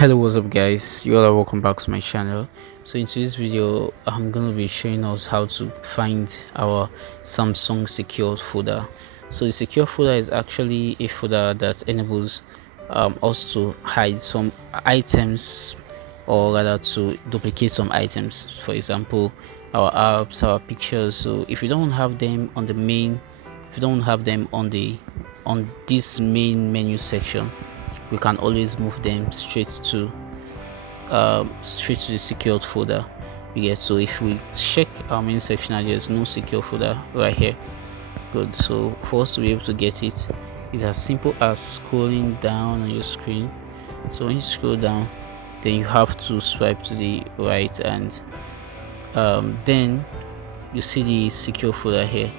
Hello, what's up guys, you all are welcome back to my channel. So in today's video I'm going to be showing us how to find our Samsung secure folder. So the secure folder is actually a folder that enables us to hide some items, or rather to duplicate some items, for example our apps, our pictures. So if you don't have them on the main, if you don't have them on this main menu section, we can always move them straight to the secured folder. So if we check our main section and there's no secure folder right here, good. So for us to be able to get it, it's as simple as scrolling down on your screen. So when you scroll down, then you have to swipe to the right, and then you see the secure folder here.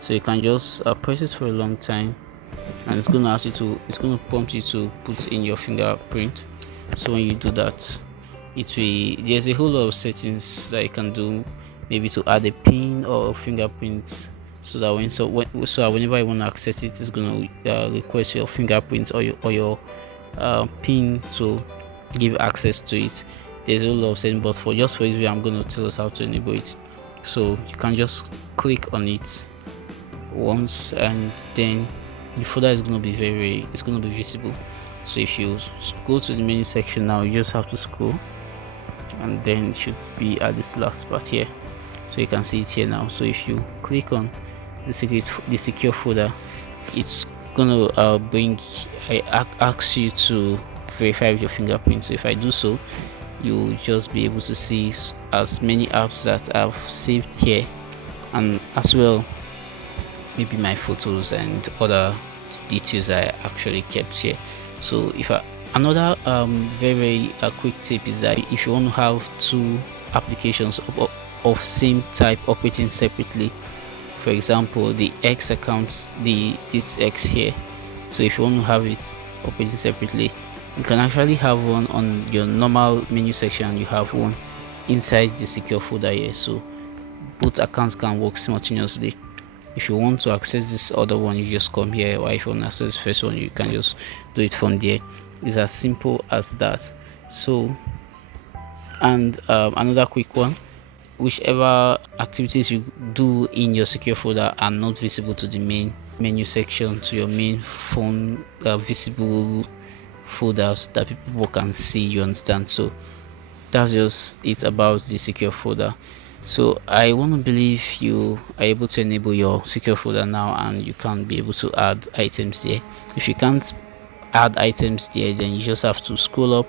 So you can just press it for a long time, and it's going to prompt you to put in your fingerprint. So when you do that, there's a whole lot of settings that you can do, maybe to add a pin or fingerprint, so that whenever you want to access it, it's going to request your fingerprint or your pin to give access to it. There's a whole lot of settings, but for this video I'm going to tell us how to enable it. So you can just click on it once, and then the folder is going to be visible. So if you go to the menu section now, you just have to scroll, and then it should be at this last part here. So you can see it here now. So if you click on the secure folder, it's gonna ask you to verify with your fingerprint. So if I do so, you'll just be able to see as many apps that I've saved here, and as well maybe my photos and other details I actually kept here. So another very quick tip is that if you want to have two applications of same type operating separately, for example the X account, this X here, so if you want to have it operating separately, you can actually have one on your normal menu section, you have one inside the secure folder here, so both accounts can work simultaneously. If you want to access this other one, you just come here, or if you want to access the first one, you can just do it from there. It's as simple as that. So, and another quick one, whichever activities you do in your secure folder are not visible to the main menu section, to your main phone visible folders that people can see, you understand. So that's just it about the secure folder. So I want to believe you are able to enable your secure folder now, and you can be able to add items there. If you can't add items there, then you just have to scroll up,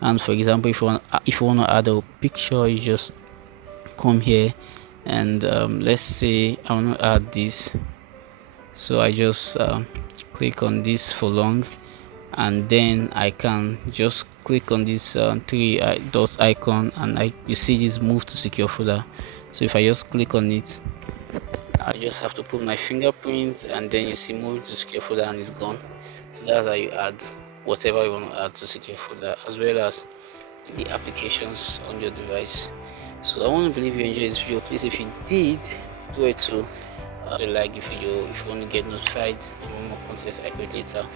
and for example if you want to add a picture, you just come here, and let's say I want to add this. So I just click on this for long, and then I can just click on this three dot icon, and you see this move to secure folder. So if I just click on it, I just have to put my fingerprint, and then you see move to secure folder, and it's gone. So that's how you add whatever you want to add to secure folder, as well as the applications on your device. So I want to believe you enjoyed this video. Please, if you did, do it to like the video. If you want to get notified when more content I create later,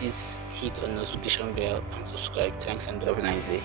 please hit on the notification bell and subscribe. Thanks, and have a nice day.